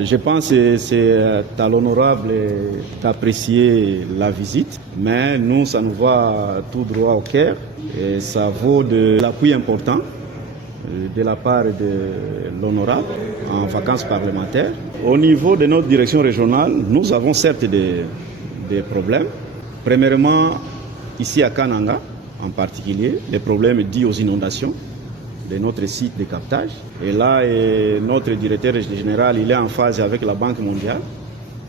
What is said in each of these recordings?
Je pense que c'est à l'honorable d'apprécier la visite, mais nous, ça nous va tout droit au cœur et ça vaut de l'appui important de la part de l'honorable en vacances parlementaires. Au niveau de notre direction régionale, nous avons certes des problèmes. Premièrement, ici à Kananga, en particulier, les problèmes dus aux inondations de notre site de captage. Et là, notre directeur général il est en phase avec la Banque mondiale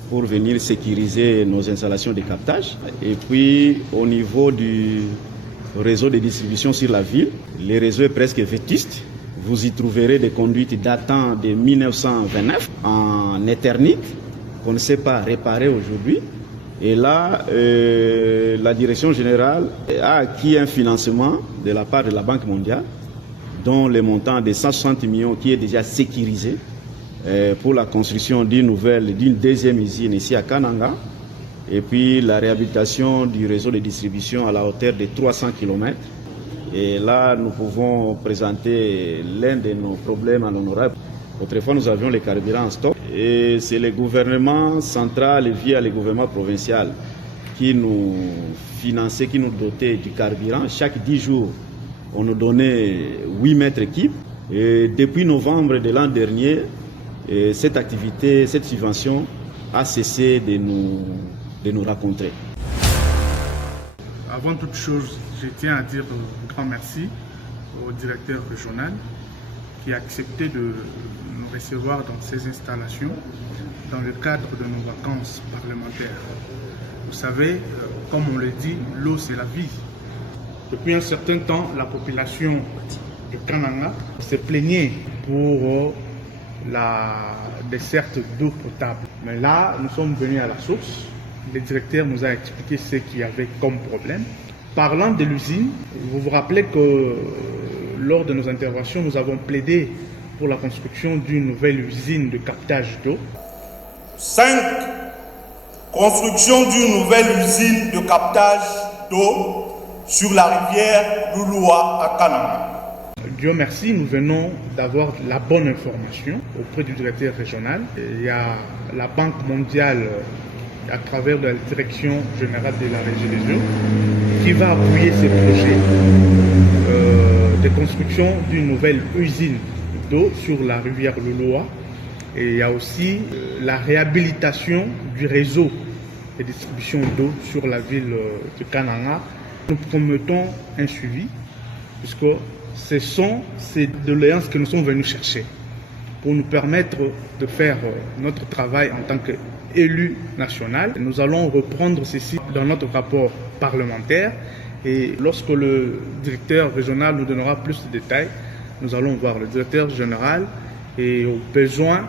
pour venir sécuriser nos installations de captage. Et puis, au niveau du réseau de distribution sur la ville, le réseau est presque vétuste. Vous y trouverez des conduites datant de 1929 en éternite qu'on ne sait pas réparer aujourd'hui. Et là, la direction générale a acquis un financement de la part de la Banque mondiale dont le montant de 160 millions qui est déjà sécurisé pour la construction d'une deuxième usine ici à Kananga, et puis la réhabilitation du réseau de distribution à la hauteur de 300 km. Et là, nous pouvons présenter l'un de nos problèmes à l'honorable. Autrefois, nous avions les carburants en stock, et c'est le gouvernement central via le gouvernement provincial qui nous finançait, qui nous dotait du carburant. Chaque 10 jours, on nous donnait 8 mètres cubes. Et depuis novembre de l'an dernier, cette activité, cette subvention a cessé de nous rencontrer. Avant toute chose, je tiens à dire un grand merci au directeur régional qui a accepté de nous recevoir dans ces installations dans le cadre de nos vacances parlementaires. Vous savez, comme on le dit, l'eau c'est la vie. Depuis un certain temps, la population de Kananga se plaignait pour la desserte d'eau potable. Mais là, nous sommes venus à la source. Le directeur nous a expliqué ce qu'il y avait comme problème. Parlant de l'usine, vous vous rappelez que lors de nos interventions, nous avons plaidé pour la construction d'une nouvelle usine de captage d'eau. 5. Construction d'une nouvelle usine de captage d'eau sur la rivière Lulua à Kananga. Dieu merci, nous venons d'avoir la bonne information auprès du directeur régional. Il y a la Banque mondiale à travers la direction générale de la Régie des eaux qui va appuyer ces projets de construction d'une nouvelle usine d'eau sur la rivière Lulua. Et il y a aussi la réhabilitation du réseau de distribution d'eau sur la ville de Kananga. Nous promettons un suivi, puisque ce sont ces doléances que nous sommes venus chercher pour nous permettre de faire notre travail en tant qu'élu national. Nous allons reprendre ceci dans notre rapport parlementaire et lorsque le directeur régional nous donnera plus de détails, nous allons voir le directeur général et au besoin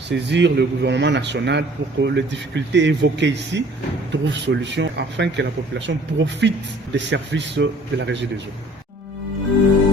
saisir le gouvernement national pour que les difficultés évoquées ici trouvent solution afin que la population profite des services de la Régie des eaux.